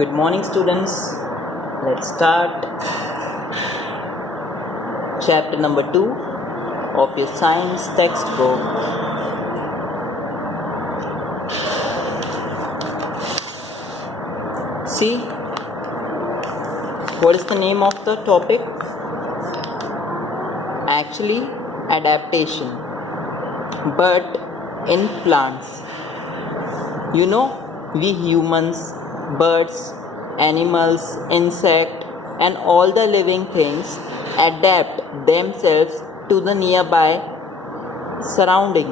Good morning, students. Let's start chapter number 2 of your science textbook. See, what is the name of the topic? Actually, adaptation. But in plants. You know, we humans, birds, animals, insects, and all the living things adapt themselves to the nearby surrounding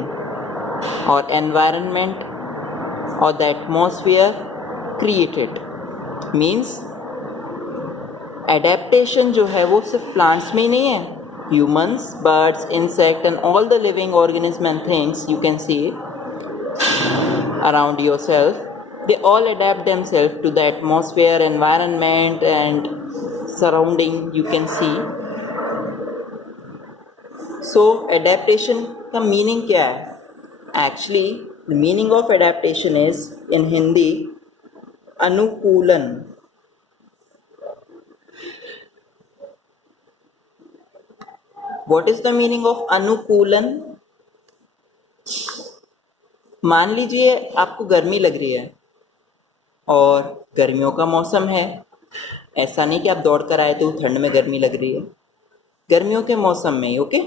or environment or the atmosphere created. Means adaptation जो है वो सिर्फ plants में नहीं है. Humans, birds, insect and all the living organisms and things you can see around yourself, they all adapt themselves to the atmosphere, environment and surrounding you can see. So adaptation का meaning क्या है? Actually the meaning of adaptation is in Hindi अनुकूलन. What is the meaning of अनुकूलन? मान लीजिए आपको गर्मी लग रही है और गर्मियों का मौसम है. ऐसा नहीं कि आप दौड़ कर आए तो ठंड में गर्मी लग रही है, गर्मियों के मौसम में. ओके,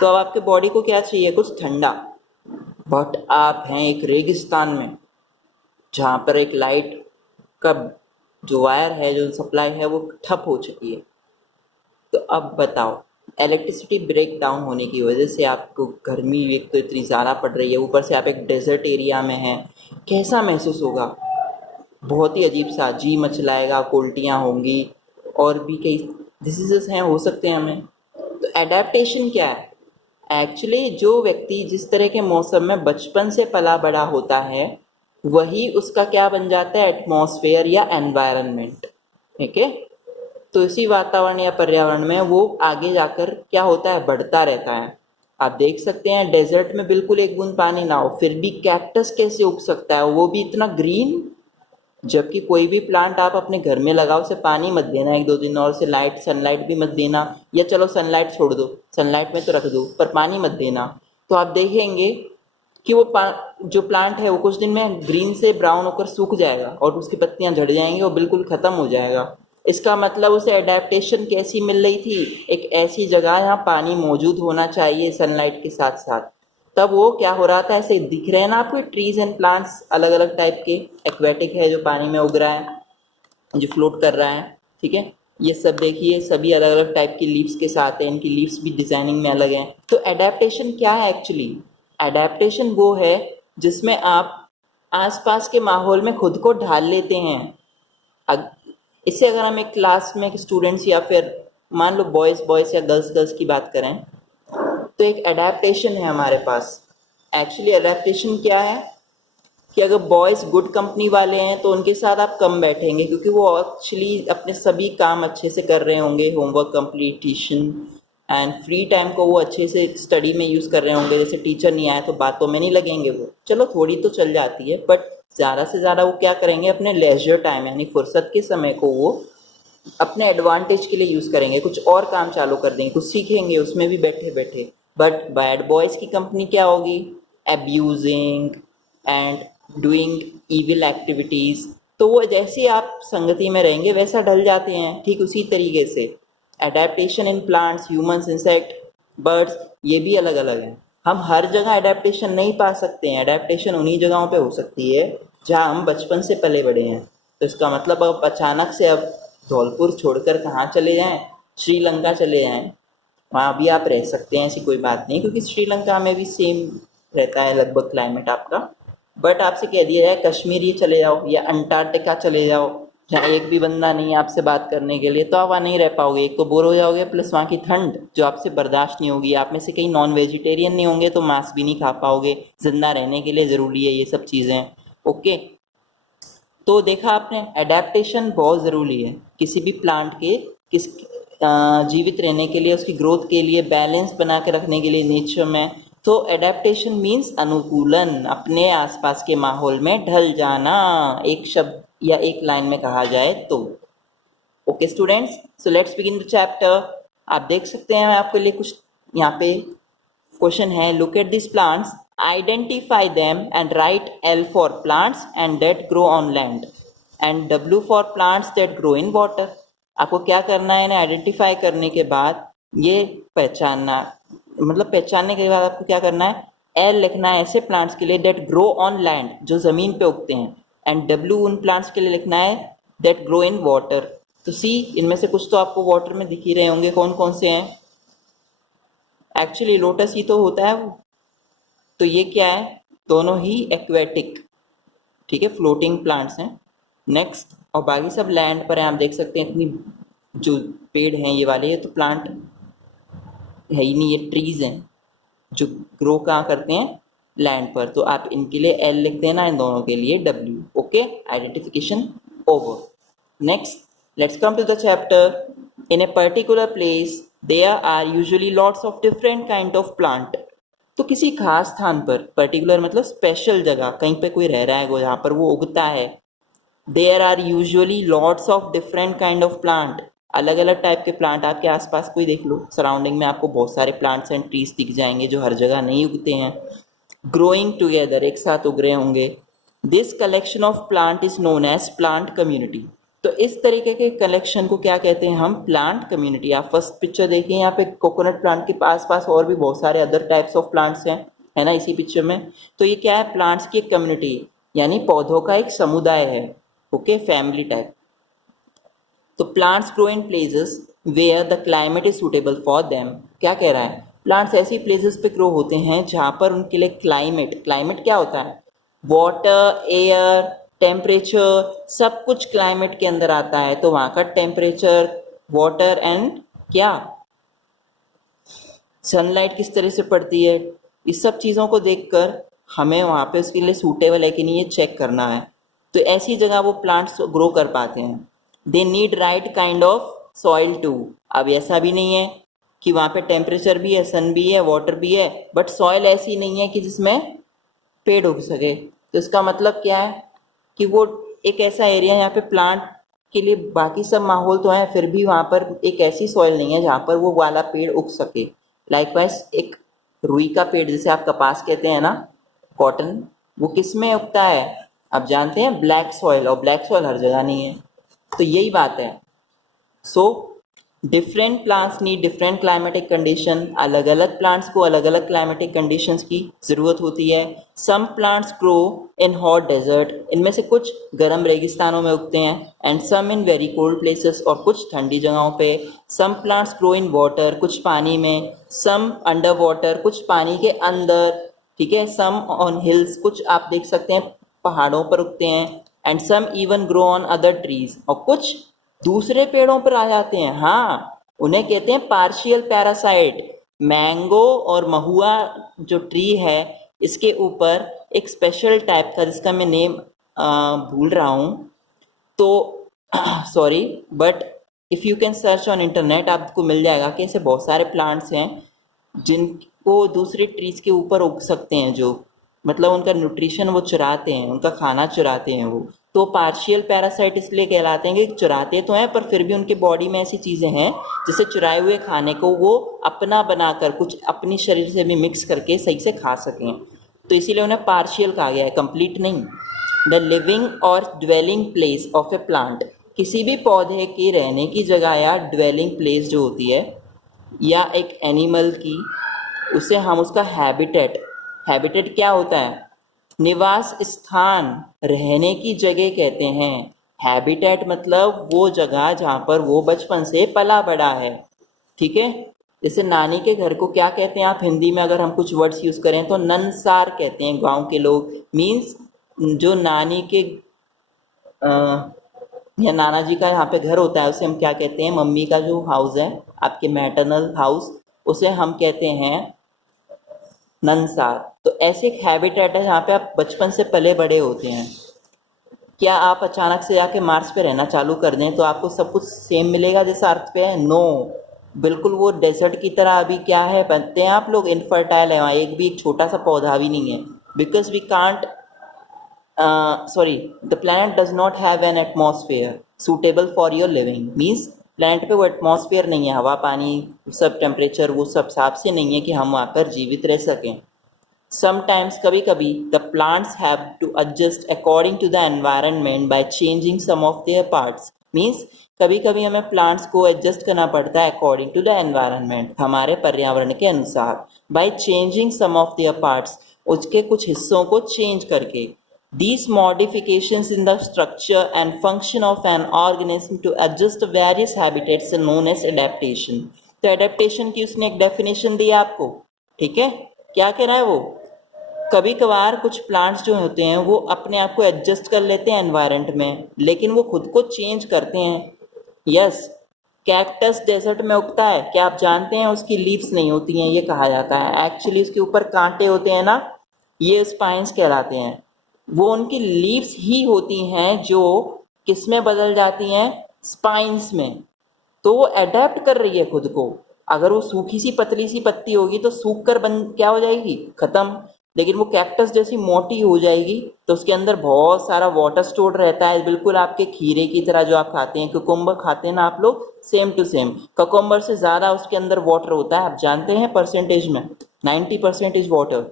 तो अब आपके बॉडी को क्या चाहिए? कुछ ठंडा. बट आप हैं एक रेगिस्तान में जहाँ पर एक लाइट का जो वायर है, जो सप्लाई है, वो ठप हो चुकी है. तो अब बताओ, इलेक्ट्रिसिटी ब्रेक डाउन होने की वजह से आपको गर्मी एक तो इतनी ज़्यादा पड़ रही है, ऊपर से आप एक डेजर्ट एरिया में हैं. कैसा महसूस होगा? बहुत ही अजीब सा, जी मचलाएगा, उल्टियाँ होंगी और भी कई डिसीजेस हैं, हो सकते हैं हमें. तो एडेप्टेशन क्या है? एक्चुअली जो व्यक्ति जिस तरह के मौसम में बचपन से पला बड़ा होता है वही उसका क्या बन जाता है? एटमॉस्फेयर या एनवायरनमेंट. ठीक है, तो इसी वातावरण या पर्यावरण में वो आगे जाकर क्या होता है? बढ़ता रहता है. आप देख सकते हैं डेजर्ट में बिल्कुल एक बूंद पानी ना हो फिर भी कैक्टस कैसे उग सकता है, वो भी इतना ग्रीन. जबकि कोई भी प्लांट आप अपने घर में लगाओ, उसे पानी मत देना 1-2 दिन, और उसे सनलाइट भी मत देना, या चलो सनलाइट छोड़ दो, सनलाइट में तो रख दो पर पानी मत देना. तो आप देखेंगे कि वो जो प्लांट है वो कुछ दिन में ग्रीन से ब्राउन होकर सूख जाएगा और उसकी पत्तियां झड़ जाएंगी और बिल्कुल ख़त्म हो जाएगा. इसका मतलब उसे एडेप्टेशन कैसी मिल रही थी? एक ऐसी जगह जहाँ पानी मौजूद होना चाहिए सनलाइट के साथ साथ. तब वो क्या हो रहा था? ऐसे दिख रहे हैं ना आपको ट्रीज एंड प्लांट्स अलग अलग टाइप के. एक्वेटिक है जो पानी में उग रहा है, जो फ्लोट कर रहा है. ठीक है, ये सब देखिए, सभी अलग अलग टाइप की लीव्स के साथ है. इनकी लीव्स भी डिजाइनिंग में अलग हैं. तो एडेप्टेशन क्या है? एक्चुअली एडेप्टेशन वो है जिसमें आप आसपास के माहौल में खुद को ढाल लेते हैं. इससे अगर हम एक क्लास में स्टूडेंट्स या फिर मान लो बॉयज़ या गर्ल्स की बात करें तो एक एडेप्टेशन है हमारे पास. एक्चुअली एडेप्टेशन क्या है कि अगर बॉयज़ गुड कंपनी वाले हैं तो उनके साथ आप कम बैठेंगे क्योंकि वो एक्चुअली अपने सभी काम अच्छे से कर रहे होंगे, homework completion and free time को वो अच्छे से स्टडी में यूज़ कर रहे होंगे. जैसे टीचर नहीं आए तो बातों में नहीं लगेंगे वो, चलो थोड़ी तो चल जाती है, बट ज़्यादा से ज़्यादा वो क्या करेंगे? अपने लेजर टाइम यानी फुर्सत के समय को वो अपने एडवांटेज के लिए यूज़ करेंगे, कुछ और काम चालू कर देंगे, कुछ सीखेंगे उसमें भी बैठे बैठे. बट बैड बॉयज़ की कंपनी क्या होगी? Abusing and doing evil activities. तो वो जैसे आप संगति में रहेंगे वैसा ढल जाते हैं. ठीक उसी तरीके से adaptation in plants, humans, insect, birds, ये भी अलग अलग हैं. हम हर जगह एडेप्टेशन नहीं पा सकते हैं. एडेप्टेशन उन्हीं जगहों पे हो सकती है जहाँ हम बचपन से पले बड़े हैं. तो इसका मतलब अब अचानक से अब धौलपुर छोड़कर कहाँ चले जाएं? श्रीलंका चले जाएं, वहाँ भी आप रह सकते हैं, ऐसी कोई बात नहीं, क्योंकि श्रीलंका में भी सेम रहता है लगभग क्लाइमेट आपका. बट आपसे कह दिया जाए कश्मीर ही चले जाओ या अंटार्कटिका चले जाओ जहाँ एक भी बंदा नहीं है आपसे बात करने के लिए, तो आप वहाँ नहीं रह पाओगे. एक तो बोर हो जाओगे, प्लस वहाँ की ठंड जो आपसे बर्दाश्त नहीं होगी. आप में से कई नॉन वेजिटेरियन नहीं होंगे तो मांस भी नहीं खा पाओगे. जिंदा रहने के लिए ज़रूरी है ये सब चीज़ें. ओके, तो देखा आपने, एडेप्टेशन बहुत ज़रूरी है किसी भी प्लांट के जीवित रहने के लिए, उसकी ग्रोथ के लिए, बैलेंस बना के रखने के लिए नेचर में. तो एडेप्टेशन मीन्स अनुकूलन, अपने आसपास के माहौल में ढल जाना. एक शब्द या एक लाइन में कहा जाए तो। Okay students, so let's begin the chapter. आप देख सकते हैं आपके लिए कुछ यहाँ पे क्वेश्चन है। Look at this plants, identify them and right L for plants and that grow on land and W for plants that grow in water. आपको क्या करना है, इन्हें आइडेंटिफाई करने के बाद ये पहचानना, मतलब पहचानने के बाद आपको क्या करना है, एल लिखना है ऐसे प्लांट्स के लिए दैट ग्रो ऑन लैंड, जो ज़मीन पे उगते हैं, एंड डब्ल्यू उन प्लांट्स के लिए लिखना है दैट ग्रो इन वाटर। तो सी, इनमें से कुछ तो आपको वाटर में दिख ही रहे होंगे, कौन कौन से हैं। एक्चुअली लोटस ही तो होता है वो। तो ये क्या है, दोनों ही एक्वेटिक, ठीक है, फ्लोटिंग प्लांट्स हैं। नेक्स्ट, और बाकी सब लैंड पर हैं। आप देख सकते हैं इतनी जो पेड़ हैं ये वाले, ये तो प्लांट है ही नहीं, ये ट्रीज हैं जो ग्रो कहाँ करते हैं, लैंड पर। तो आप इनके लिए एल लिख देना, इन दोनों के लिए W. Okay, identification over. Next, let's come to the chapter. In a particular place there are usually lots of different kind of plant. तो किसी खास स्थान पर, पर्टिकुलर मतलब स्पेशल जगह, कहीं पे कोई रह रहा है जहाँ पर वो उगता है। There are usually lots of different kind of plant, अलग अलग टाइप के प्लांट। आपके आसपास कोई देख लो, सराउंडिंग में आपको बहुत सारे प्लांट्स एंड ट्रीज दिख जाएंगे जो हर जगह नहीं उगते हैं। ग्रोइंग टुगेदर, एक साथ उग रहे होंगे। This collection of plant is known as plant community. तो इस तरीके के कलेक्शन को क्या कहते हैं हम, प्लांट कम्युनिटी। आप फर्स्ट पिक्चर देखिए, यहाँ पे कोकोनट प्लांट के पास और भी बहुत सारे अदर टाइप्स ऑफ प्लांट्स हैं, है ना, इसी पिक्चर में। तो ये क्या है, प्लांट्स की एक कम्युनिटी, यानी पौधों का एक समुदाय है। Okay, family type. तो plants grow in places where the climate is suitable for them. क्या कह रहा है, प्लांट्स ऐसी प्लेसेस पे ग्रो होते हैं जहाँ पर उनके लिए क्लाइमेट, क्लाइमेट क्या होता है, वाटर, एयर, टेम्परेचर, सब कुछ क्लाइमेट के अंदर आता है। तो वहाँ का टेम्परेचर, वाटर एंड क्या, सनलाइट किस तरह से पड़ती है, इस सब चीज़ों को देखकर हमें वहाँ पे उसके लिए सूटेबल है कि नहीं ये चेक करना है। तो ऐसी जगह वो प्लांट्स ग्रो कर पाते हैं। They need right kind of soil too. अब ऐसा भी नहीं है कि वहाँ पे टेम्परेचर भी है, सन भी है, वाटर भी है, बट सॉइल ऐसी नहीं है कि जिसमें पेड़ उग सके। तो इसका मतलब क्या है कि वो एक ऐसा एरिया यहाँ पे प्लांट के लिए, बाकी सब माहौल तो है, फिर भी वहाँ पर एक ऐसी सॉइल नहीं है जहाँ पर वो वाला पेड़ उग सके। लाइकवाइज एक रुई का पेड़, जिसे आप कपास कहते हैं ना, कॉटन, वो किस में उगता है, आप जानते हैं, ब्लैक सॉइल। और ब्लैक सॉइल हर जगह नहीं है। तो यही बात है। So different plants need different climatic condition. अलग अलग प्लांट्स को अलग अलग क्लाइमेटिक कंडीशंस की ज़रूरत होती है। Some plants grow in hot desert, इनमें से कुछ गर्म रेगिस्तानों में उगते हैं, and some in very cold places, और कुछ ठंडी जगहों पे। Some plants grow in water, कुछ पानी में, सम अंडर वाटर, कुछ पानी के अंदर, ठीक है, सम ऑन हिल्स, कुछ आप देख सकते हैं पहाड़ों पर उगते हैं, and some even grow on other trees, और कुछ दूसरे पेड़ों पर आ जाते हैं। हाँ, उन्हें कहते हैं पार्शियल पैरासाइट। मैंगो और महुआ जो ट्री है, इसके ऊपर एक स्पेशल टाइप का, जिसका मैं नेम भूल रहा हूँ, तो sorry, but if you can search on internet, आपको मिल जाएगा कि ऐसे बहुत सारे प्लांट्स हैं जिनको दूसरे ट्रीज के ऊपर उग सकते हैं, जो मतलब उनका न्यूट्रिशन वो चुराते हैं, उनका खाना चुराते हैं वो। तो पार्शियल पैरासाइट इसलिए कहलाते हैं कि चुराते तो हैं, पर फिर भी उनके बॉडी में ऐसी चीज़ें हैं जिसे चुराए हुए खाने को वो अपना बनाकर, कुछ अपनी शरीर से भी मिक्स करके सही से खा सकें। तो इसीलिए उन्हें पार्शियल कहा गया है, कंप्लीट नहीं। द लिविंग और dwelling place of A plant, किसी भी पौधे की रहने की जगह या ड्वेलिंग प्लेस जो होती है, या एक एनिमल की, उसे हम उसका हैबिटेट, हैबिटेट क्या होता है, निवास स्थान, रहने की जगह कहते हैं। हैबिटेट मतलब वो जगह जहाँ पर वो बचपन से पला बड़ा है, ठीक है। जैसे नानी के घर को क्या कहते हैं आप हिंदी में, अगर हम कुछ वर्ड्स यूज़ करें तो ननसार कहते हैं गांव के लोग। मीन्स जो नानी के या नाना जी का यहाँ पे घर होता है, उसे हम क्या कहते हैं, मम्मी का जो हाउस है, आपके मैटरनल हाउस, उसे हम कहते हैं ननसार। तो ऐसे एक हैबिटेट है जहाँ पे आप बचपन से पले बड़े होते हैं। क्या आप अचानक से जाके मार्स पे रहना चालू कर दें तो आपको सब कुछ सेम मिलेगा जैसा अर्थ पे है? नो, बिल्कुल वो डेजर्ट की तरह अभी क्या है, बनते हैं आप लोग, इनफर्टाइल है, वहाँ एक भी एक छोटा सा पौधा भी नहीं है। Because we can't sorry, the planet does not have an atmosphere suitable for your living, means planet पे वो एटमॉस्फेयर नहीं है, हवा पानी सब टेम्परेचर वो सब हिसाब से नहीं है कि हम वहाँ पर जीवित रह सकें. Sometimes कभी कभी the plants have to adjust according to the environment by changing some of their parts, means कभी कभी हमें प्लांट्स को एडजस्ट करना पड़ता है अकॉर्डिंग टू द एनवायरनमेंट, हमारे पर्यावरण के अनुसार, by changing some of their parts, उसके कुछ हिस्सों को चेंज करके. These modifications in the structure and function of an organism to adjust to various habitats are known as adaptation. तो एडेप्टेशन की उसने एक डेफिनेशन दी आपको, ठीक है. क्या कह रहा है वो, कभी कभार कुछ प्लांट्स जो होते हैं वो अपने आप को एडजस्ट कर लेते हैं एनवायरनमेंट में, लेकिन वो खुद को चेंज करते हैं. यस, कैक्टस डेजर्ट में उगता है, क्या आप जानते हैं उसकी लीव्स नहीं होती हैं, ये कहा जाता है. एक्चुअली उसके ऊपर कांटे होते हैं ना, ये स्पाइन्स कहलाते हैं. वो उनकी लीव्स ही होती हैं जो किस में बदल जाती हैं, स्पाइन्स में. तो वो अडेप्ट कर रही है खुद को. अगर वो सूखी सी पतली सी पत्ती होगी तो सूख कर क्या हो जाएगी, खत्म. लेकिन वो कैक्टस जैसी मोटी हो जाएगी तो उसके अंदर बहुत सारा वाटर स्टोर रहता है, बिल्कुल आपके खीरे की तरह जो आप खाते हैं, कुकुम्बर खाते हैं ना आप लोग, सेम टू सेम. कुकुम्बर से ज़्यादा उसके अंदर वाटर होता है, आप जानते हैं परसेंटेज में 90% is water.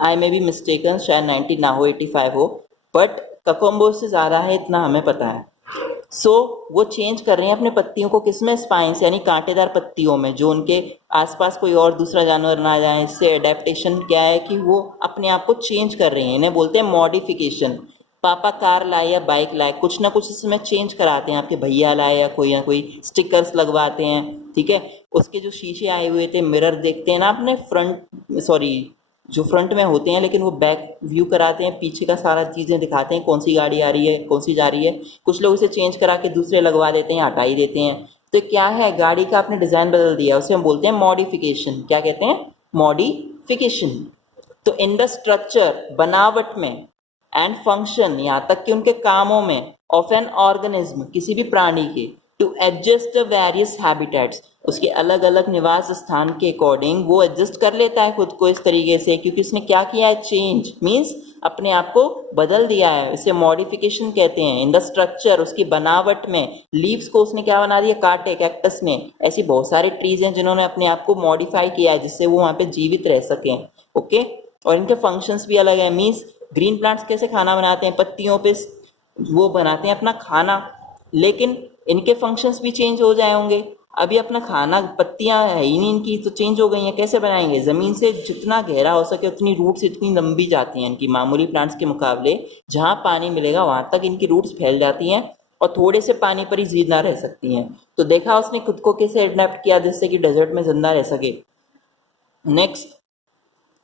I may be mistaken, शायद 90 ना हो, 85 हो, बट कुकुम्बर से ज़्यादा है, इतना हमें पता है. सो वो चेंज कर रहे हैं अपने पत्तियों को किसमें, स्पाइन्स यानी कांटेदार पत्तियों में, जो उनके आसपास कोई और दूसरा जानवर ना आ जाए. इससे एडेप्टेशन क्या है कि वो अपने आप को चेंज कर रहे हैं, इन्हें बोलते हैं मॉडिफिकेशन. पापा कार लाए या बाइक लाए, कुछ ना कुछ इसमें चेंज कराते हैं. आपके भैया लाए या कोई स्टिकर्स लगवाते हैं, ठीक है. उसके जो शीशे आए हुए थे, मिरर देखते हैं ना अपने फ्रंट, सॉरी जो फ्रंट में होते हैं, लेकिन वो बैक व्यू कराते हैं, पीछे का सारा चीज़ें दिखाते हैं, कौन सी गाड़ी आ रही है, कौन सी जा रही है. कुछ लोग इसे चेंज करा के दूसरे लगवा देते हैं, हटा ही देते हैं. तो क्या है, गाड़ी का आपने डिज़ाइन बदल दिया, उसे हम बोलते हैं मॉडिफिकेशन. क्या कहते हैं, मॉडिफिकेशन. तो इन द स्ट्रक्चर, बनावट में, एंड फंक्शन, यहाँ तक कि उनके कामों में, ऑफ एन ऑर्गेनिज्म, किसी भी प्राणी के, to adjust the various habitats, उसके अलग अलग निवास स्थान के अकॉर्डिंग वो एडजस्ट कर लेता है खुद को इस तरीके से, क्योंकि उसने क्या किया है, चेंज, मीन्स अपने आप को बदल दिया है. इसे मॉडिफिकेशन कहते हैं. इन द स्ट्रक्चर, उसकी बनावट में, लीव्स को उसने क्या बना दिया, काटे, कैक्टस ने. ऐसी बहुत सारे ट्रीज हैं जिन्होंने अपने आप को मॉडिफाई किया है जिससे वो वहाँ पे जीवित रह सकें. ओके, और इनके फंक्शंस भी अलग है. मीन्स ग्रीन प्लांट्स कैसे खाना बनाते हैं, पत्तियों पे वो बनाते हैं अपना खाना, लेकिन इनके फंक्शंस भी चेंज हो जाए होंगे. अभी अपना खाना, पत्तियां है ही नहीं इनकी, तो चेंज हो गई हैं, कैसे बनाएंगे. ज़मीन से जितना गहरा हो सके उतनी रूट्स इतनी लंबी जाती हैं इनकी, मामूली प्लांट्स के मुकाबले. जहाँ पानी मिलेगा वहाँ तक इनकी रूट्स फैल जाती हैं और थोड़े से पानी पर ही जिंदा रह सकती हैं. तो देखा उसने खुद को कैसे एडेप्ट किया जिससे कि डेजर्ट में जिंदा रह सके. नेक्स्ट,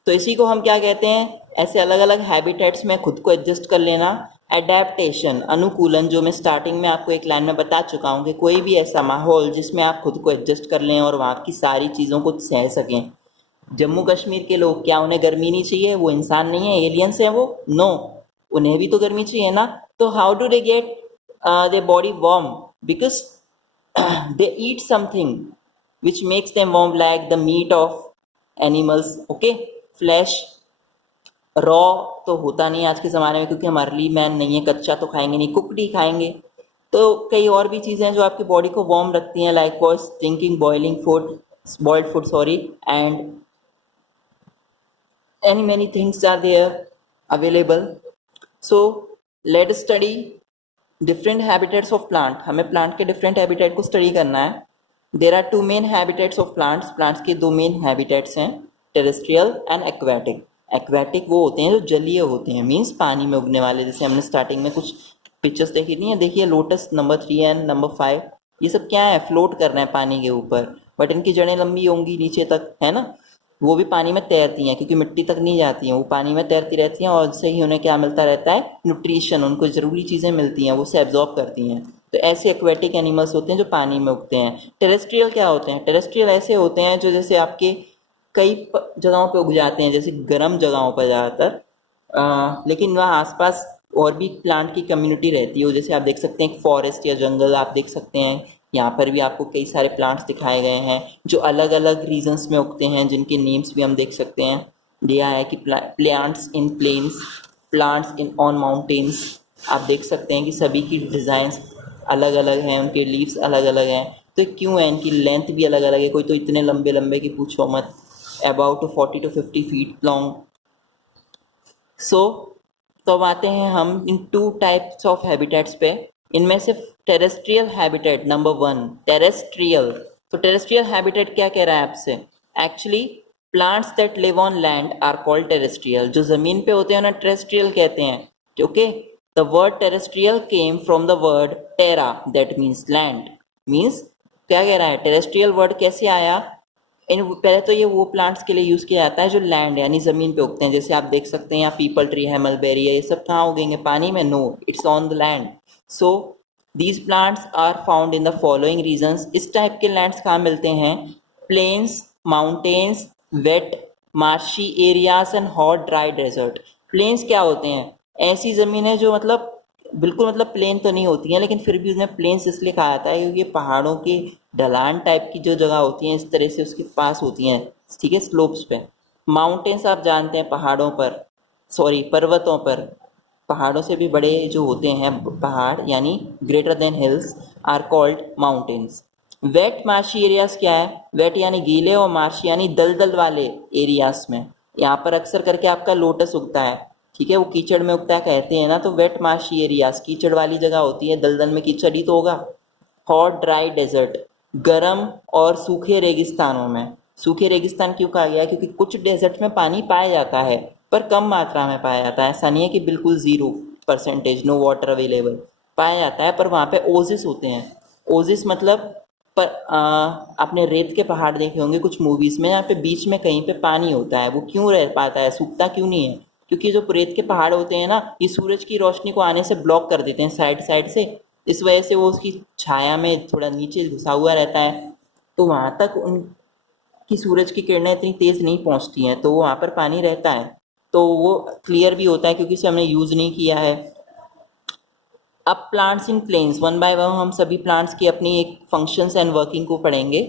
तो इसी को हम क्या कहते हैं, ऐसे अलग अलग हैबिटेट्स में खुद को एडजस्ट कर लेना, एडेप्टेशन, अनुकूलन, जो मैं स्टार्टिंग में आपको एक लाइन में बता चुका हूँ कि कोई भी ऐसा माहौल जिसमें आप खुद को एडजस्ट कर लें और वहाँ की सारी चीज़ों को सह सकें. जम्मू कश्मीर के लोग, क्या उन्हें गर्मी नहीं चाहिए, वो इंसान नहीं है, एलियंस हैं वो, नो, उन्हें भी तो गर्मी चाहिए ना. तो how do they get their body warm, because they eat something which makes them warm, like the meat of animals. Okay, flesh raw तो होता नहीं आज के ज़माने में, क्योंकि हम अर्ली मैन नहीं है, कच्चा तो खाएंगे नहीं, कुकड ही खाएंगे. तो कई और भी चीज़ें हैं जो आपकी बॉडी को वार्म रखती हैं, like was thinking boiled food sorry, and many things are there available. So let's study different habitats of plant. हमें प्लांट के डिफरेंट हैबिटेट को स्टडी करना है. There are two main habitats of plants. Plants के दो main habitats हैं, terrestrial and aquatic. Aquatic वो होते हैं जो जलीय होते हैं, मीन्स पानी में उगने वाले. जैसे हमने स्टार्टिंग में कुछ पिक्चर्स देखी थी, देखिए लोटस नंबर 3 एंड नंबर 5, ये सब क्या है, फ्लोट कर रहे हैं पानी के ऊपर, बट इनकी जड़ें लंबी होंगी नीचे तक, है ना. वो भी पानी में तैरती हैं क्योंकि मिट्टी तक नहीं जाती हैं, वो पानी में तैरती रहती हैं, और उससे ही उन्हें क्या मिलता रहता है, न्यूट्रिशन, उनको ज़रूरी चीज़ें मिलती हैं, वो उसे एब्जॉर्ब करती हैं. तो ऐसे एक्वेटिक एनिमल्स होते हैं जो पानी में उगते हैं. टेरेस्ट्रियल क्या होते हैं, टेरेस्ट्रियल ऐसे होते हैं जो जैसे आपके कई जगहों पे उग जाते हैं, जैसे गर्म जगहों पर ज़्यादातर, लेकिन वहाँ आसपास और भी प्लांट की कम्युनिटी रहती है. जैसे आप देख सकते हैं एक फॉरेस्ट या जंगल आप देख सकते हैं, यहाँ पर भी आपको कई सारे प्लांट्स दिखाए गए हैं जो अलग अलग रीजन्स में उगते हैं, जिनके नेम्स भी हम देख सकते हैं. दिया है कि plants in plains, plants in on mountains. आप देख सकते हैं कि सभी की डिज़ाइंस अलग अलग हैं, उनके लीव्स अलग अलग हैं। तो क्यों है, इनकी लेंथ भी अलग अलग है, कोई तो इतने लंबे लंबे की पूछो मत, अबाउट 40 to 50 फीट लॉन्ग। सो तो अब आते हैं हम इन 2 टाइप्स ऑफ हैबिटेट्स पे। इनमें से टेरेस्ट्रियल हैबिटेट नंबर 1, टेरेस्ट्रियल। तो टेरेस्ट्रियल हैबिटेट क्या कह रहा है आपसे? Actually plants that live on land are called terrestrial. जो जमीन पे होते हैं उन्हें टेरेस्ट्रियल कहते हैं। Okay, the word terrestrial came from the word terra that means land. Means क्या कह रहा है, टेरेस्ट्रियल वर्ड कैसे आया? पहले तो ये वो प्लांट्स के लिए यूज़ किया जाता है जो लैंड यानी ज़मीन पे उगते हैं। जैसे आप देख सकते हैं यहाँ पीपल ट्री है, मलबेरी है, ये सब कहाँ उगेंगे? पानी में? No, it's on the land. So these plants are found in the following regions. इस टाइप के लैंड्स कहाँ मिलते हैं? Plains, mountains, wet marshy areas and hot dry desert. Plains क्या होते हैं? ऐसी ज़मीन है जो मतलब बिल्कुल मतलब प्लेन तो नहीं होती हैं, लेकिन फिर भी उन्हें प्लेन्स इसलिए कहा जाता है क्योंकि पहाड़ों की ढलान टाइप की जो जगह होती हैं इस तरह से उसके पास होती हैं, ठीक है, स्लोप्स पे। माउंटेन्स आप जानते हैं पहाड़ों पर, सॉरी पर्वतों पर, पहाड़ों से भी बड़े जो होते हैं पहाड़ यानी greater than hills are called mountains. Wet marshy areas क्या है? वेट यानी गीले और मार्शी यानी दलदल वाले एरियाज में। यहाँ पर अक्सर करके आपका लोटस उगता है, ठीक है, वो कीचड़ में उगता है कहते हैं ना, तो वेट मार्शी एरियाज कीचड़ वाली जगह होती है, दलदल में कीचड़ ही तो होगा। हॉट ड्राई डेजर्ट, गर्म और सूखे रेगिस्तानों में। सूखे रेगिस्तान क्यों कहा गया है? क्योंकि कुछ डेजर्ट में पानी पाया जाता है पर कम मात्रा में पाया जाता है। ऐसा नहीं है कि बिल्कुल 0% नो वाटर अवेलेबल, पाया जाता है, पर वहाँ पे ओजिस होते हैं। ओजिस मतलब पर आपने रेत के पहाड़ देखे होंगे कुछ मूवीज़ में, यहाँ पे बीच में कहीं पे पानी होता है, वो क्यों रह पाता है, सूखता क्यों नहीं है? क्योंकि जो रेत के पहाड़ होते हैं ना, ये सूरज की रोशनी को आने से ब्लॉक कर देते हैं साइड साइड से, इस वजह से वो उसकी छाया में थोड़ा नीचे घुसा हुआ रहता है, तो वहाँ तक उनकी सूरज की किरणें इतनी तेज़ नहीं पहुँचती हैं, तो वो वहाँ पर पानी रहता है, तो वो क्लियर भी होता है क्योंकि इसे हमने यूज़ नहीं किया है। अब plants in plains, one by one हम सभी प्लांट्स की अपनी एक फंक्शंस एंड वर्किंग को पढ़ेंगे।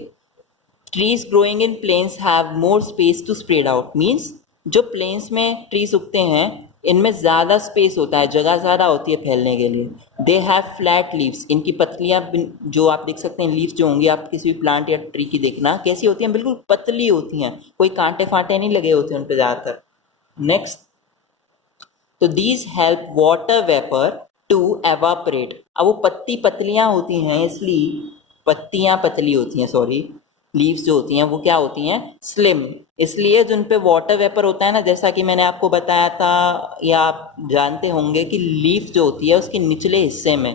Trees growing in plains have more space to spread out. Means जो प्लेन्स में ट्रीज उगते हैं इनमें ज़्यादा स्पेस होता है, जगह ज़्यादा होती है फैलने के लिए। दे हैव फ्लैट लीव्स, इनकी पतलियाँ जो आप देख सकते हैं लीव्स जो होंगी आप किसी भी प्लांट या ट्री की देखना कैसी होती हैं, बिल्कुल पतली होती हैं, कोई कांटे फांटे नहीं लगे होते उन पर ज़्यादातर। नेक्स्ट, तो these help water vapour to evaporate. अब वो पतलियाँ होती हैं इसलिए, पत्तियाँ पतली होती हैं, सॉरी, लीव्स जो होती हैं वो क्या होती हैं? स्लिम। इसलिए जो उन पे वाटर वेपर होता है ना, जैसा कि मैंने आपको बताया था या आप जानते होंगे कि लीफ जो होती है उसके निचले हिस्से में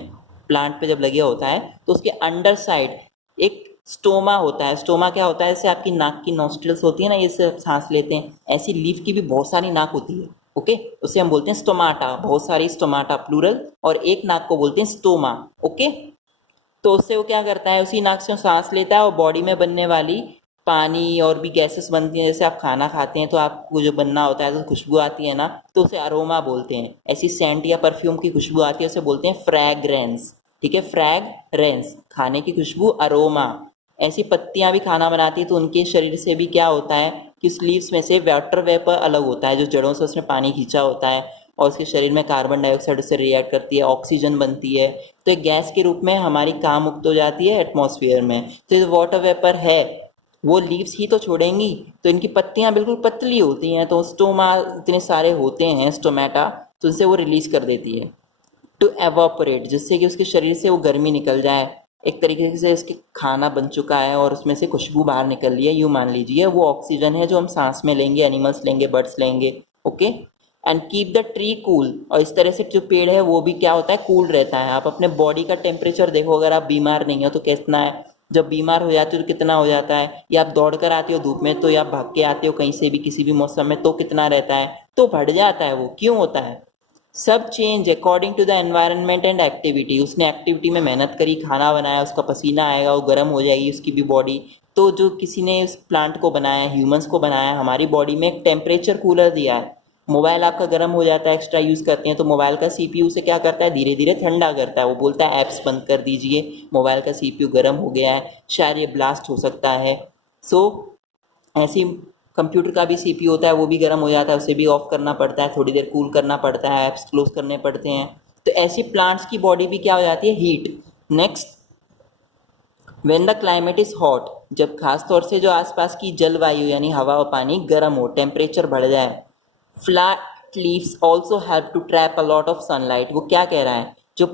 प्लांट पे जब लगे होता है तो उसके अंडर साइड एक स्टोमा होता है। स्टोमा क्या होता है? जैसे आपकी नाक की नॉस्ट्रिल्स होती है ना, ये सब सांस लेते हैं, ऐसी लीफ की भी बहुत सारी नाक होती है। ओके, उसे हम बोलते हैं स्टोमाटा, बहुत सारी स्टोमाटा प्लूरल, और एक नाक को बोलते हैं स्टोमा। ओके, तो उससे वो क्या करता है, उसी नाक से वो सांस लेता है और बॉडी में बनने वाली पानी और भी गैसेस बनती हैं। जैसे आप खाना खाते हैं तो आपको जो बनना होता है तो खुशबू आती है ना, तो उसे अरोमा बोलते हैं। ऐसी सेंट या परफ्यूम की खुशबू आती है उसे बोलते हैं फ्रैग्रेंस। ठीक है, फ्रैग्रेंस, खाने की खुशबू, अरोमा। ऐसी पत्तियां भी खाना बनाती है तो उनके शरीर से भी क्या होता है कि उस लीव्स में से वाटर वेपर अलग होता है, जो जड़ों से उसने पानी खींचा होता है, और उसके शरीर में कार्बन डाइऑक्साइड उससे रिएक्ट करती है, ऑक्सीजन बनती है, तो एक गैस के रूप में हमारी काम मुक्त हो जाती है एटमॉस्फेयर में। तो जो वाटर वेपर है वो लीव्स ही तो छोड़ेंगी, तो इनकी पत्तियां बिल्कुल पतली होती हैं, तो स्टोमा इतने सारे होते हैं स्टोमेटा, तो उनसे वो रिलीज कर देती है टू एवापोरेट, जिससे कि उसके शरीर से वो गर्मी निकल जाए। एक तरीके से इसके खाना बन चुका है और उसमें से खुशबू बाहर निकल रही है, यूँ मान लीजिए वो ऑक्सीजन है जो हम सांस में लेंगे, एनिमल्स लेंगे, बर्ड्स लेंगे। Okay, and keep the tree cool, और इस तरह से जो पेड़ है वो भी क्या होता है, कूल रहता है। आप अपने बॉडी का टेम्परेचर देखो, अगर आप बीमार नहीं हो तो कितना है, जब बीमार हो जाते हो तो कितना हो जाता है, या आप दौड़ कर आते हो धूप में तो, या भाग के आते हो कहीं से भी किसी भी मौसम में तो कितना रहता है, तो बढ़ जाता है। वो क्यों होता है? सब change according to the environment and activity. उसने एक्टिविटी में मेहनत करी, खाना बनाया, उसका पसीना आएगा, वो गर्म हो जाएगी उसकी भी बॉडी। तो जो किसी ने इस प्लांट को बनाया, ह्यूमंस को बनाया, हमारी बॉडी में एक टेम्परेचर कूलर दिया है। मोबाइल आपका गर्म हो जाता है, एक्स्ट्रा यूज़ करते हैं तो मोबाइल का सीपीयू से क्या करता है, धीरे धीरे ठंडा करता है। वो बोलता है ऐप्स बंद कर दीजिए, मोबाइल का सीपीयू गर्म हो गया है, शायद ये ब्लास्ट हो सकता है। सो ऐसी कंप्यूटर का भी सीपीयू होता है, वो भी गर्म हो जाता है, उसे भी ऑफ करना पड़ता है, थोड़ी देर कूल करना पड़ता है, ऐप्स क्लोज करने पड़ते हैं। तो ऐसी प्लांट्स की बॉडी भी क्या हो जाती है, heat. Next, when the climate is hot, जब खास तौर से जो आसपास की जलवायु यानी हवा और पानी गर्म हो, टेम्परेचर बढ़ जाए, flat leaves also help to trap a lot of sunlight. वो क्या कह रहा है, जो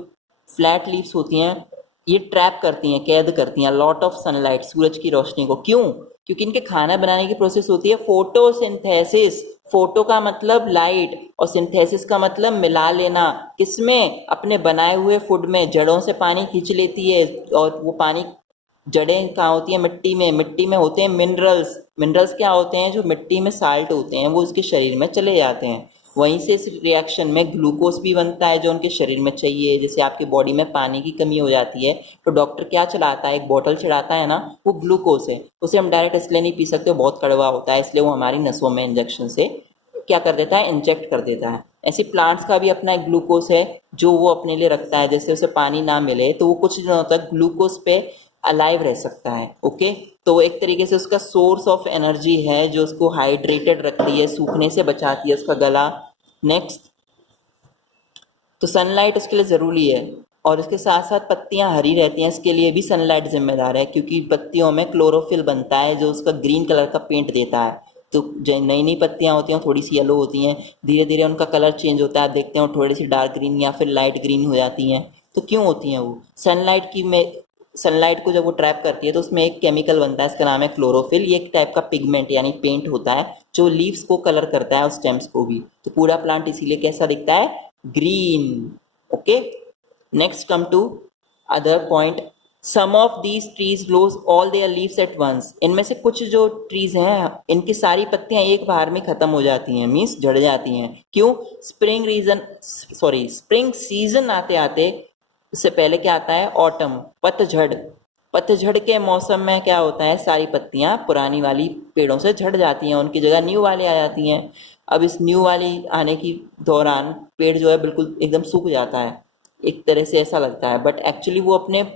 फ्लैट लीव्स होती हैं ये ट्रैप करती हैं, कैद करती हैं लॉट ऑफ सनलाइट, सूरज की रोशनी को। क्यों? क्योंकि इनके खाना बनाने की प्रोसेस होती है फोटोसिंथेसिस। फोटो का मतलब लाइट और सिंथेसिस का मतलब मिला लेना, किसमें, अपने बनाए हुए फूड में। जड़ों से पानी खींच लेती है और वो पानी, जड़ें कहाँ होती हैं, मिट्टी में। मिट्टी में होते हैं मिनरल्स। मिनरल्स क्या होते हैं, जो मिट्टी में साल्ट होते हैं वो उसके शरीर में चले जाते हैं। वहीं से इस रिएक्शन में ग्लूकोज भी बनता है जो उनके शरीर में चाहिए। जैसे आपकी बॉडी में पानी की कमी हो जाती है तो डॉक्टर क्या चलाता है, एक बॉटल चढ़ाता है ना, वो ग्लूकोज है। उसे हम डायरेक्ट इसलिए नहीं पी सकते, बहुत कड़वा होता है, इसलिए वो हमारी नसों में इंजेक्शन से क्या कर देता है, इंजेक्ट कर देता है। ऐसे प्लांट्स का भी अपना एक ग्लूकोज है जो वो अपने लिए रखता है। जैसे उसे पानी ना मिले तो वो कुछ दिनों तक ग्लूकोज पे अलाइव रह सकता है। ओके, तो एक तरीके से उसका सोर्स ऑफ एनर्जी है जो उसको हाइड्रेटेड रखती है, सूखने से बचाती है उसका गला। नेक्स्ट, तो सनलाइट उसके लिए ज़रूरी है, और इसके साथ साथ पत्तियां हरी रहती हैं, इसके लिए भी सनलाइट जिम्मेदार है, क्योंकि पत्तियों में क्लोरोफिल बनता है जो उसका ग्रीन कलर का पेंट देता है। तो जो नई नई पत्तियां होती हैं थोड़ी सी येलो होती हैं, धीरे धीरे उनका कलर चेंज होता है, आप देखते हैं वो थोड़ी सी डार्क ग्रीन या फिर लाइट ग्रीन हो जाती हैं। तो क्यों होती हैं वो, सनलाइट की में, सनलाइट को जब वो ट्रैप करती है तो उसमें एक केमिकल बनता है, इसका नाम है क्लोरोफिल। ये एक टाइप का पिगमेंट यानी पेंट होता है जो लीव्स को कलर करता है और स्टेम्स को भी। तो पूरा प्लांट इसीलिए कैसा दिखता है, green. Okay, next come to other point. Some of these trees lose all their leaves at once. इनमें से कुछ जो ट्रीज हैं इनकी सारी पत्तियां एक बार में खत्म हो जाती हैं, मीन्स झड़ जाती हैं। क्यों? स्प्रिंग सीजन आते आते, उससे पहले क्या आता है, ऑटम, पतझड़। पतझड़ के मौसम में क्या होता है, सारी पत्तियां पुरानी वाली पेड़ों से झड़ जाती हैं, उनकी जगह न्यू वाली आ जाती हैं। अब इस न्यू वाली आने की दौरान पेड़ जो है बिल्कुल एकदम सूख जाता है। एक तरह से ऐसा लगता है, बट एक्चुअली वो अपने,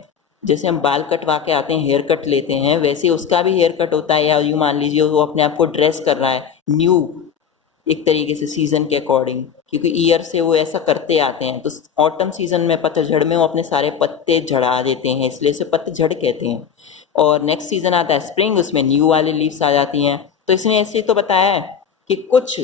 जैसे हम बाल कटवा के आते हैं, हेयर कट लेते हैं, वैसे उसका भी हेयर कट होता है। या यूँ मान लीजिए वो अपने आप को ड्रेस कर रहा है न्यू, एक तरीके से सीजन के अकॉर्डिंग, क्योंकि ईयर से वो ऐसा करते आते हैं। तो ऑटम सीजन में, पतझड़ में, वो अपने सारे पत्ते झड़ा देते हैं, इसलिए इसे पतझड़ कहते हैं। और नेक्स्ट सीजन आता है स्प्रिंग, उसमें न्यू वाली लीव्स आ जाती हैं। तो इसने ऐसे तो बताया है कि कुछ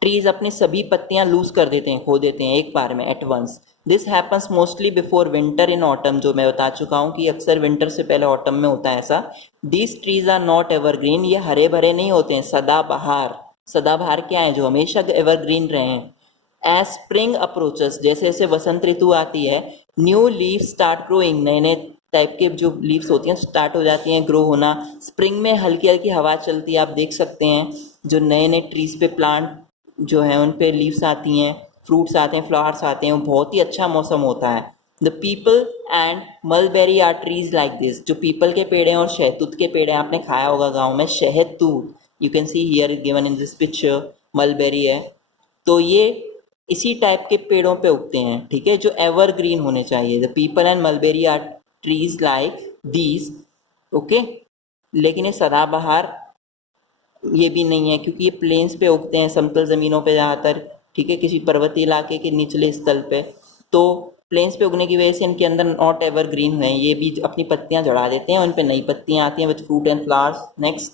ट्रीज अपनी सभी पत्तियां लूज कर देते हैं, खो देते हैं एक बार में, at once. This happens mostly before winter in autumn, जो मैं बता चुका हूँ कि अक्सर विंटर से पहले ऑटम में होता है ऐसा। These trees are not evergreen, ये हरे भरे नहीं होते हैं, सदाबहार। सदाबहार क्या है, जो हमेशा एवरग्रीन रहे हैं। एज स्प्रिंग अप्रोचेस, जैसे जैसे वसंत ऋतु आती है, न्यू लीव स्टार्ट ग्रोइंग, नए नए टाइप के जो लीव्स होती हैं स्टार्ट हो जाती हैं ग्रो होना। स्प्रिंग में हल्की हल्की हवा चलती है, आप देख सकते हैं जो नए नए ट्रीज पे प्लांट जो है उन पे लीव्स आती हैं, फ्रूट्स आते हैं, फ्लावर्स आते हैं, वो बहुत ही अच्छा मौसम होता है। The peepal and mulberry are trees like this, जो पीपल के पेड़ हैं और शहतूत के पेड़ हैं, आपने खाया होगा गाँव में शहतूत, you can see here given in this picture, mulberry है। तो ये इसी टाइप के पेड़ों पे उगते हैं, ठीक है, जो एवरग्रीन होने चाहिए। The peepal and mulberry are trees like these, okay. लेकिन ये सदाबहार ये भी नहीं है, क्योंकि ये प्लेन्स पे उगते हैं, समतल ज़मीनों पे ज़्यादातर, ठीक है, किसी पर्वतीय इलाके के निचले स्थल पे। तो प्लेन्स पे उगने की वजह से इनके अंदर नॉट एवर ग्रीन है, ये भी अपनी पत्तियां झड़ा देते हैं और इन पे नई पत्तियां आती हैं with fruit and flowers. Next,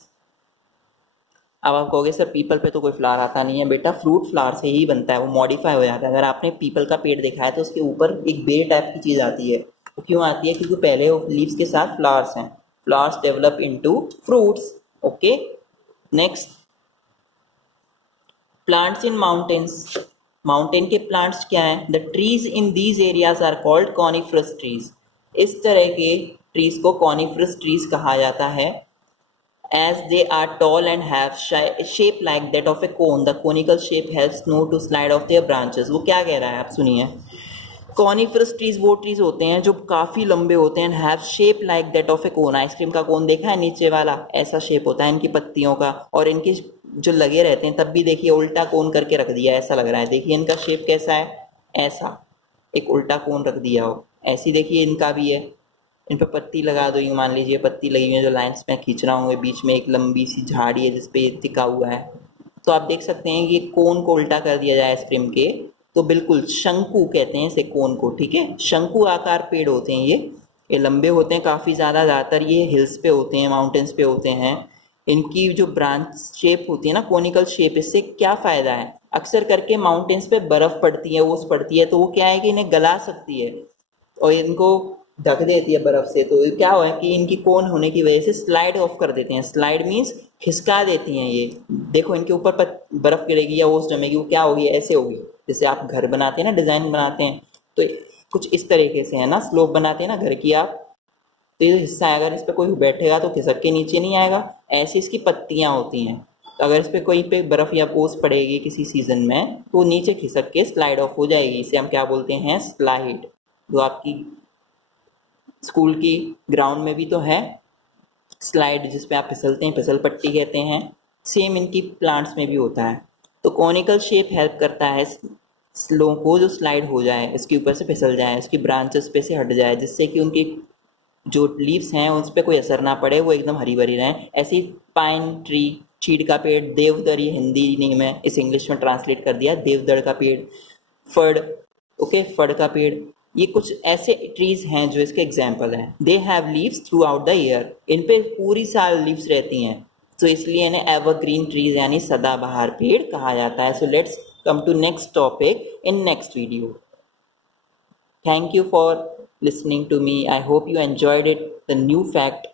अब आप कहोगे सर पीपल पे तो कोई फ्लावर आता नहीं है। बेटा फ्रूट फ्लावर से ही बनता है, वो मॉडिफाई हो जाता है। अगर आपने पीपल का पेड़ देखा है तो उसके ऊपर एक बेर टाइप की चीज़ आती है। वो क्यों आती है? क्योंकि पहले वो लीव्स के साथ फ्लावर्स हैं, flowers develop into fruits. Okay, next, plants in mountains. Mountain के प्लांट्स क्या हैं? The trees in these areas are called coniferous trees. इस तरह के ट्रीज को कॉनिफरस ट्रीज कहा जाता है। As they are tall and have shape like that of a cone, the conical shape helps snow to slide off their branches। वो क्या कह रहा है आप सुनिए। कॉनिफरस ट्रीज वो ट्रीज होते हैं जो काफ़ी लंबे होते हैं, have shape like that of A cone. Ice cream का कोन देखा है नीचे वाला, ऐसा शेप होता है इनकी पत्तियों का, और इनके जो लगे रहते हैं, तब भी देखिए उल्टा कोन करके रख दिया, ऐसा लग रहा है। देखिए इनका शेप कैसा है, ऐसा एक उल्टा कोन रख दिया हो, ऐसी देखिए इनका भी है, इन पर पत्ती लगा दो, यूँ मान लीजिए पत्ती लगी हुई है जो लाइन्स में खींच रहा हूँ, बीच में एक लंबी सी झाड़ी है जिस पे ये टिका हुआ है। तो आप देख सकते हैं कि कोन को उल्टा कर दिया जाए आइसक्रीम के तो बिल्कुल शंकु कहते हैं इसे, कोन को, ठीक है। शंकु आकार पेड़ होते हैं ये लंबे होते हैं काफ़ी ज़्यादा, ज़्यादातर ये हिल्स पे होते हैं, माउंटेन्स पे होते हैं। इनकी जो ब्रांच शेप होती है ना, कोनिकल शेप, इससे क्या फ़ायदा है, अक्सर करके माउंटेन्स पे बर्फ़ पड़ती है, ओस पड़ती है, तो वो क्या है कि इन्हें गला सकती है और इनको ढक देती है बर्फ़ से। तो क्या हुआ है कि इनकी कोन होने की वजह से स्लाइड ऑफ कर देते हैं, स्लाइड मीन्स खिसका देती हैं ये। देखो इनके ऊपर बर्फ़ गिरेगी या ओस जमेगी, वो क्या होगी, ऐसे होगी जैसे आप घर बनाते हैं ना, डिज़ाइन बनाते हैं तो कुछ इस तरीके से है ना, स्लोप बनाते हैं ना घर की आप, तो ये हिस्सा है, अगर इस पर कोई बैठेगा तो खिसक के नीचे नहीं आएगा, ऐसी इसकी पत्तियाँ होती हैं। तो अगर इस पर कोई पे बर्फ़ या ओस पड़ेगी किसी सीज़न में तो वो नीचे खिसक के स्लाइड ऑफ हो जाएगी, इसे हम क्या बोलते हैं, स्लाइड। जो आपकी स्कूल की ग्राउंड में भी तो है स्लाइड, जिस पे आप फिसलते हैं, फिसल पट्टी कहते हैं, सेम इनकी प्लांट्स में भी होता है। तो कॉनिकल शेप हेल्प करता है स्लो को जो स्लाइड हो जाए, इसके ऊपर से फिसल जाए, उसकी ब्रांचेस पे से हट जाए, जिससे कि उनकी जो लीव्स हैं उस पर कोई असर ना पड़े, वो एकदम हरी भरी रहें। ऐसी पाइन ट्री, चीड़ का पेड़, देवदर, ये हिंदी नेम है, इस इंग्लिश में ट्रांसलेट कर दिया, देवदर का पेड़, फड़, ओके, फड़ का पेड़, ये कुछ ऐसे ट्रीज हैं जो इसके एग्जाम्पल हैं। They have leaves throughout the year, इन पे पूरी साल लीव्स रहती हैं, तो इसलिए इन्हें एवरग्रीन ट्रीज यानी सदाबहार पेड़ कहा जाता है। So let's come to next topic in next video. Thank you for listening to me. I hope you enjoyed it, the new fact